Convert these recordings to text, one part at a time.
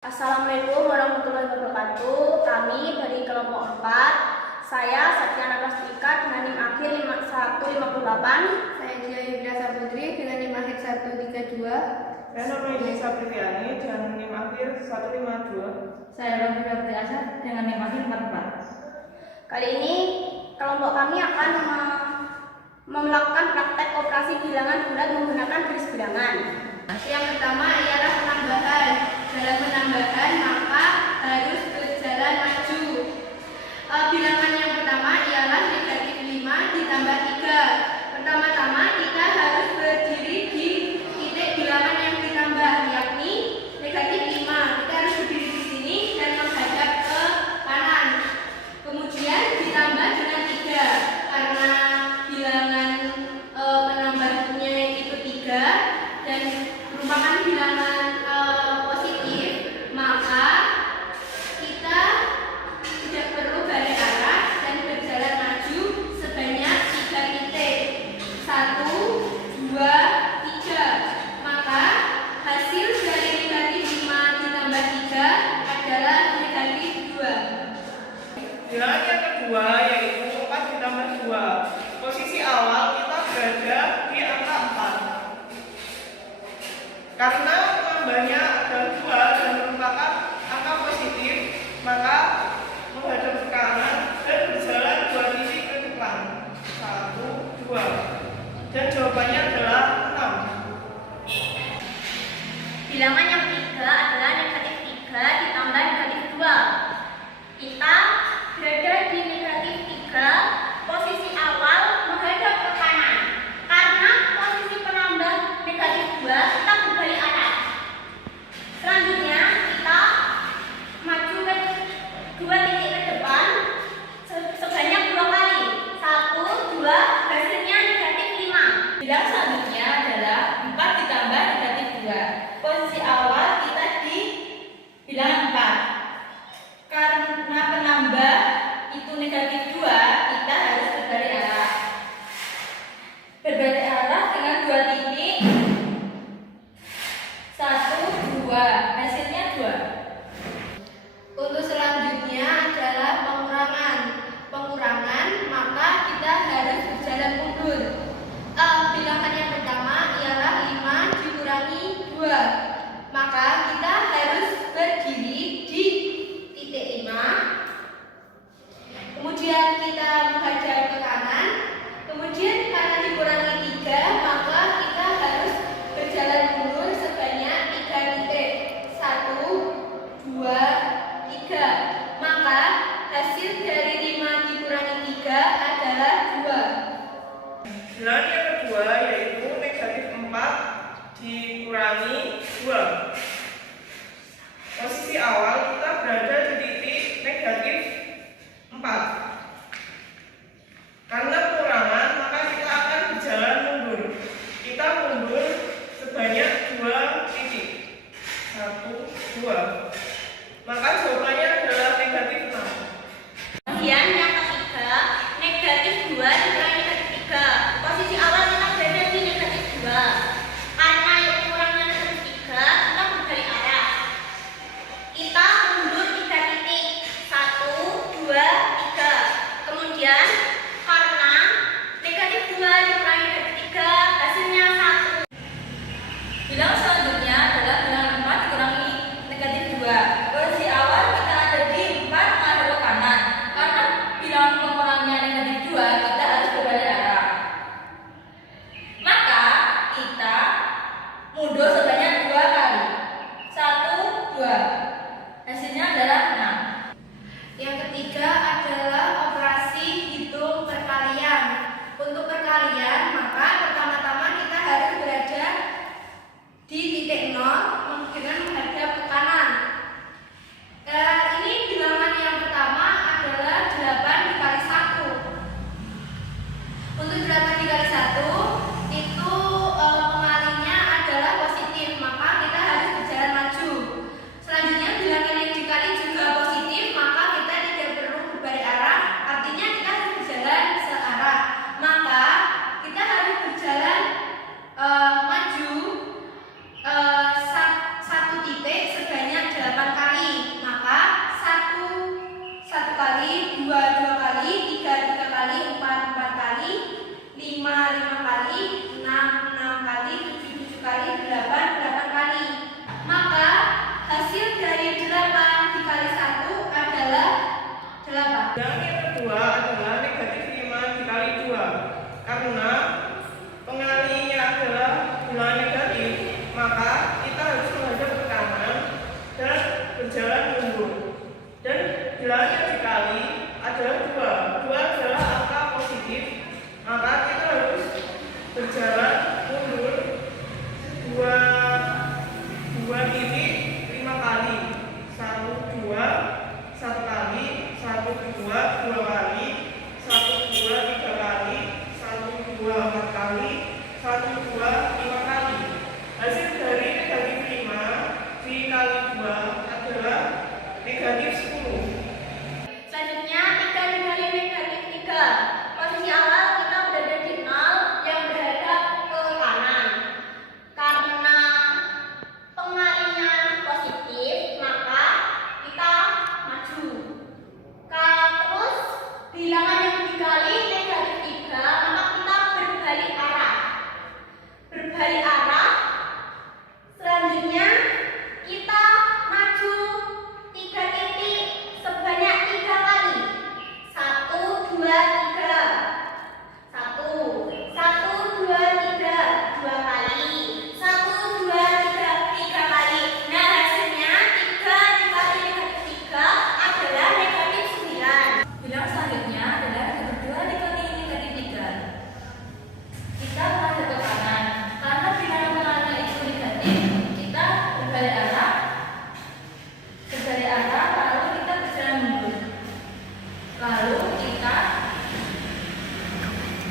Assalamualaikum warahmatullahi wabarakatuh. Kami dari kelompok 4. Saya Satyana Plastika dengan NIM akhir 5158. Saya Dia Yudha Saputri dengan NIM akhir 132. Saya Nurul Sapriani dengan NIM akhir 152. Saya Robi Ferdi Asad dengan NIM akhir 44. Kali ini kelompok kami akan melakukan praktek operasi bilangan bulat menggunakan garis bilangan. Yang pertama ialah penambahan. Dalam penambahan maka harus berjalan maju. Bilangan yang pertama ialah negatif 5 ditambah 3. Pertama-tama kita harus berdiri di titik bilangan yang ditambah, yakni negatif 5. Kita harus berdiri di sini dan menghadap ke kanan. Kemudian ditambah dengan 3. Karena bilangan penambahnya itu 3 dan merupakan bilangan positif, maka kita tidak perlu balik arah dan berjalan maju sebanyak 3 titik. 1, 2, 3. Maka hasil dari negatif 5 ditambah 3 adalah negatif 2. Bilangan yang kedua yaitu 4 ditambah 2. Posisi awal kita berada di angka 4. Karena penambahnya ada 2 dan merupakan angka positif, maka menghadap ke kanan dan berjalan 2 titik ke depan. 1, 2. Dan jawabannya adalah 6. Bilangan yang ketiga adalah negatif 3 ditambah negatif 2. Kita berada di negatif 3, posisi awal menghadap ke kanan. Karena posisi penambah negatif 2, kita berbalik arah. Selanjutnya kita maju ke 2 titik ke depan sebanyak 2 kali. 1, 2, hasilnya negatif 5. Bilangan selanjutnya adalah 4 ditambah negatif 2. Posisi awal kita di bilangan 4. Karena penambah itu negatif 2, kita harus berbalik arah. Berbalik arah dengan 2 titik. 1, 2, hasilnya 2. Untuk selanjutnya adalah pengurangan. Pengurangan maka kita harus berjalan mundur. Bilangan yang pertama ialah 5 dikurangi 2. Maka kita harus berdiri di titik 5. Kemudian kita menghadap ke kanan. Kemudian karena dikurangi 3, maka kita harus berjalan mundur sebanyak 3 titik. 1, 2, 3. Maka hasil dari 5 dikurangi 3 adalah 2. Bilangan yang kedua yaitu negatif 4 dikurangi 2. Posisi awal kita berada di titik negatif 4. Karena pengurangan maka kita akan berjalan mundur. Kita mundur sebanyak 2 titik. 1, 2. Maka jawabannya adalah negatif 6. Kemudian yang ketiga, negatif 2 dikurangi negatif 3. Posisi awal kita berada di negatif 2. Karena yang kurangnya negatif 3, kita berbalik arah. Kita mundur 3 titik. 1, 2, 3. Kemudian karena negatif 2 dikurangi negatif 3, hasilnya 1. Bilangan selanjutnya adalah bilangan 4 dikurangi negatif 2. Posisi awal kita ada di 4 menghadap ke kanan. Karena bilangan pengurangnya negatif 2, kita harus berbalik arah. Maka kita mundur sebanyak 2 kali. 1, 2. Hasilnya adalah 6. Yang ketiga adalah operasi hitung perkalian. Untuk perkalian, maka pertama-tama kita harus berada di titik 0 dengan menghadap ke kanan. Ini bilangan yang pertama adalah 8 dikali 1. Untuk 8 dikali 1 itu pengalinya adalah positif, maka kita harus berjalan maju. Selanjutnya bilangan yang dikali juga positif, maka kita tidak perlu berjalan mundur. Dan bilangan yang dikali adalah 2. 2 adalah angka positif, maka kita harus berjalan mundur 2 titik 5 kali. 1 2 1 kali, 1 2 2 kali, 1 2 3 kali, 1 2 4 kali, 1 2 5 kali. Hasil dari negatif 5 dikali 2 adalah negatif 10. Selanjutnya 3 dikali negatif 3. Posisi awal kita berada di 0 yang berhadap ke kanan. Karena pengalinya positif, maka kita maju. Terus bilangan yang dikali negatif 3, maka kita berbalik arah. Berbalik arah. Selanjutnya kita maju 3 titik sebanyak 3 kali. 1 2 3. 1 2 3 2 kali. 1 2 3 kali. Nah, hasilnya 3 dikali negatif 3 adalah negatif 9. Bilangan selanjutnya adalah negatif 2 dikali negatif 3. Kita menghadap ke kanan. Karena bilangan mengarah itu negatif, kita berbalik arah. Berbalik arah, lalu kita berjalan mundur. Lalu kita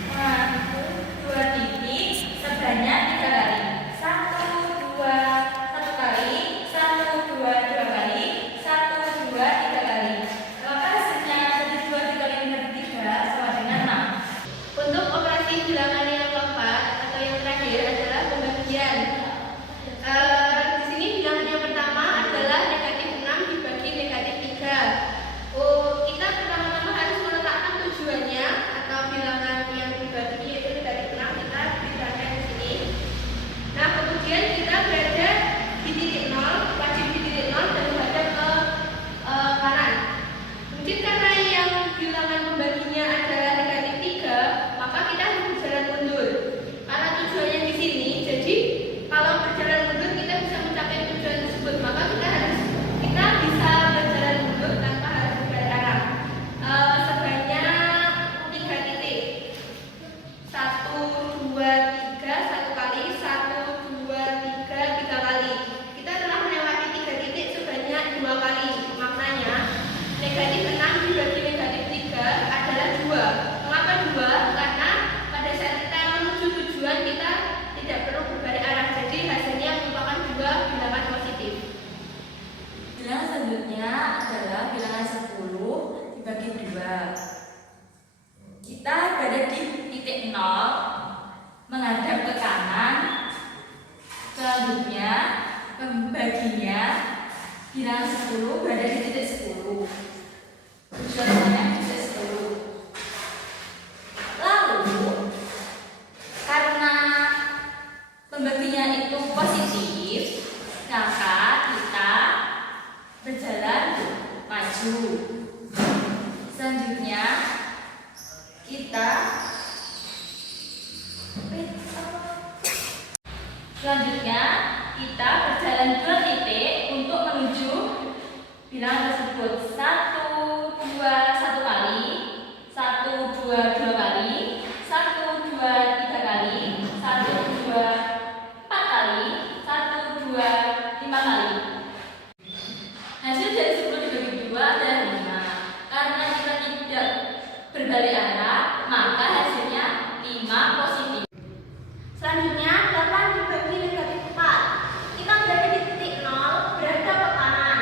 mengambil 2 titik sebanyak 3 kali. 1 2 1 kali, 1 2 2 kali, 1 2 3 kali. Maka hasilnya negatif 2 dikali negatif 3 sama dengan 6. Untuk operasi bilangan yang keempat atau yang terakhir adalah pembagian. Di sini bilangan yang pertama adalah negatif 6 dibagi negatif 3. Kita pertama-tama harus meletakkan tujuannya atau bilangan yang dibagi yaitu negatif 6 kita berikan di sini. Nah, kemudian kita berada di titik 0, wajib di titik 0 dan menghadap ke kanan. Mungkin karena yang bilangan pembaginya adalah negatif 3, maka kita harus berjalan mundur. Karena tujuannya di sini, jadi kalau berjalan mundur kita bisa mencapai tujuan tersebut, maka kita bisa berjalan mundur tanpa harus berbalik arah. Sebanyak 3 titik. 1 2 3 1 kali, 1 2 3 3 kali. Kita telah melewati 3 titik sebanyak 2 kali. Maknanya negatif 6 dibagi negatif 3 adalah 2. Mengapa 2? Karena pada saat kita menuju tujuan kita tidak perlu berbalik arah. Jadi hasilnya merupakan 2 bilangan positif. Bilangan selanjutnya adalah bilangan 10 dibagi 2. Kita berada di titik 0, menghadap ke kanan. Selanjutnya pembaginya bilangan 10 berada di titik 10. Tujuannya di titik 10. Lalu karena pembaginya itu positif, maka kita berjalan maju. Selanjutnya kita berjalan 2 titik untuk menuju bilangan tersebut. 1 2 1 kali, 1 2 2 kali, 1 2 3 kali, 1 2 4 kali, 1 2 5 kali. Hasil dari 10 dibagi 2 adalah 5. Karena kita tidak berbalik arah, maka hasilnya 5 positif. Selanjutnya 8 dibagi negatif 4. Kita berada di titik 0 berada ke kanan.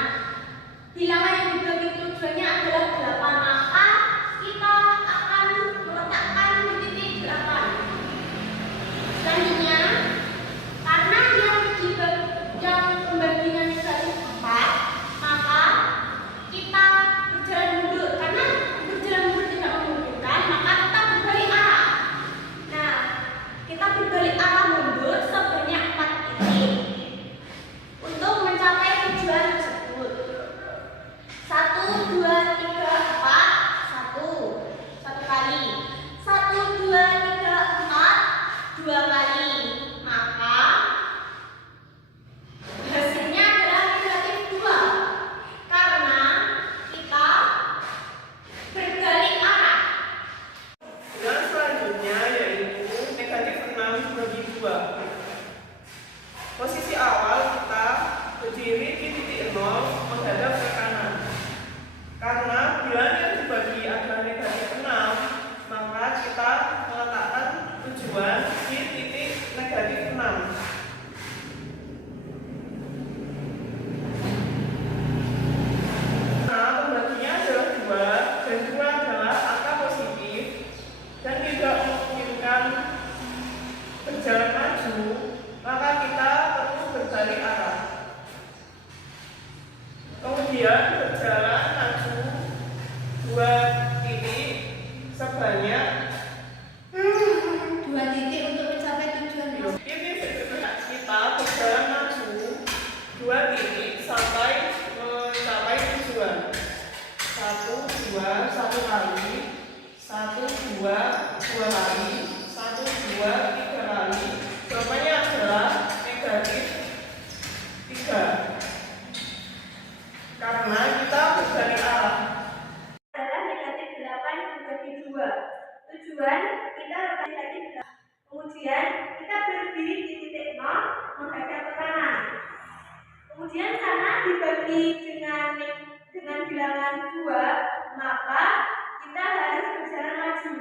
Bilangan yang dibagi tujuannya adalah 8, maka kita akan meletakkan di titik 8. Selanjutnya karena yang pembaginya negatif 4, maka kita berjalan mundur. Karena berjalan mundur tidak memungkinkan, maka kita berbalik arah. Nah, kemudian berjalan maju 2 titik sebanyak 2 titik untuk mencapai tujuan. ini sebenarnya kita berjalan maju 2 titik sampai mencapai tujuan. 1, 2, 1 kali, 1, 2, 2 kali, 1, 2, 3 kali. Jawabannya adalah negatif 3. Karena kita berbalik arah. Adalah negatif 8 dibagi 2. Tujuan kita letak negatif 8. Kemudian kita berdiri di titik 0 menghadap ke kanan. Kemudian sana dibagi dengan bilangan 2, maka kita harus berjalan maju.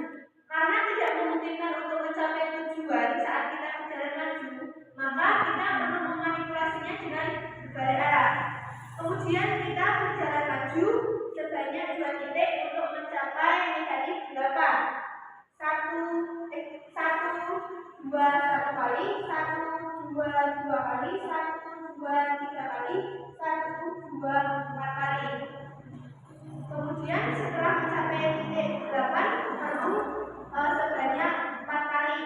Karena tidak memungkinkan untuk mencapai tujuan saat kita berjalan maju, maka kita perlu memanipulasinya dengan berbalik arah. Kemudian kita berjalan maju sebanyak 2 titik untuk mencapai negatif 8. 1, 2, 1 kali, 1, 2, 2 kali, 1, 2, 3 kali, 1, 2, 4 kali. Kemudian setelah mencapai titik 8 perlu sebanyak 4 kali.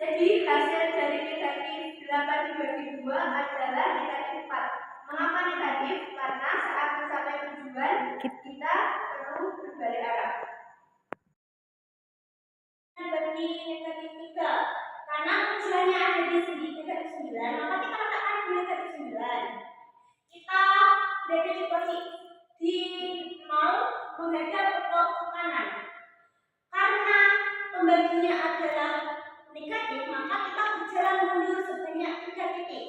Jadi hasil dari negatif 8 dibagi 2 adalah negatif 4. Mengapa negatif? Karena saat mencapai tujuan kita perlu berbalik arah. Bagi negatif 3, karena tujuannya ada di segi negatif 9, maka kita letakkan di negatif 9. Kita berada di posisi di 0 menghadap ke kanan. Karena pembaginya adalah negatif, maka kita berjalan mundur sebanyak 3 titik.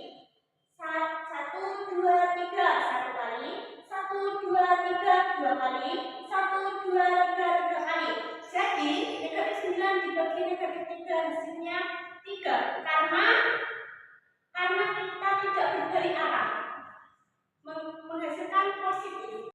1, 2, 3, 1 kali, 1, 2, 3, 2 kali, 1, 2, 3, 3 kali. Jadi negatif 9 dibagi negatif 3 hasilnya 3. Karena kita tidak berbalik arah, menghasilkan positif.